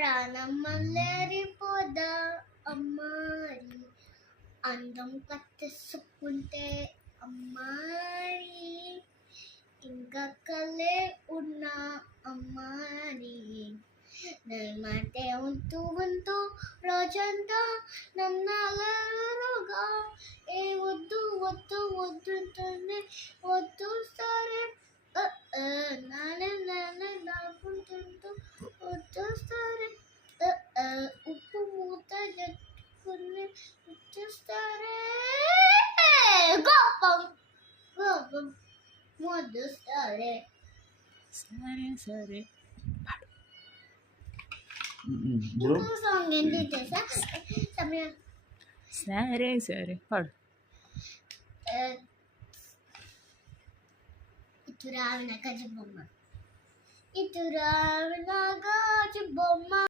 ప్రాణం మల్లేరిపోదా అమ్మాయి అందం కట్టేసుకుంటే అమ్మాయి ఇంకా కలే ఉన్న అమ్మాయి నమ్మాటే ఉంటూ రోజంతా నన్నాలుగా ఏ వద్దు వద్దు వద్దుంటుంది వద్దు సరే నానే నానే నాకుంటుంటూ వద్దు సరే ఉప్పు మూత ఎత్తుకుని వచ్చేస్తారే గోపం గోపం వద్దు సరే సరే సరే ఇంకో సాంగ్ ఏంటి తెలుసా సమయ సరే సరే పాడు ఇటు రావిన గజ బొమ్మ ఇటు రావిన గజ బొమ్మ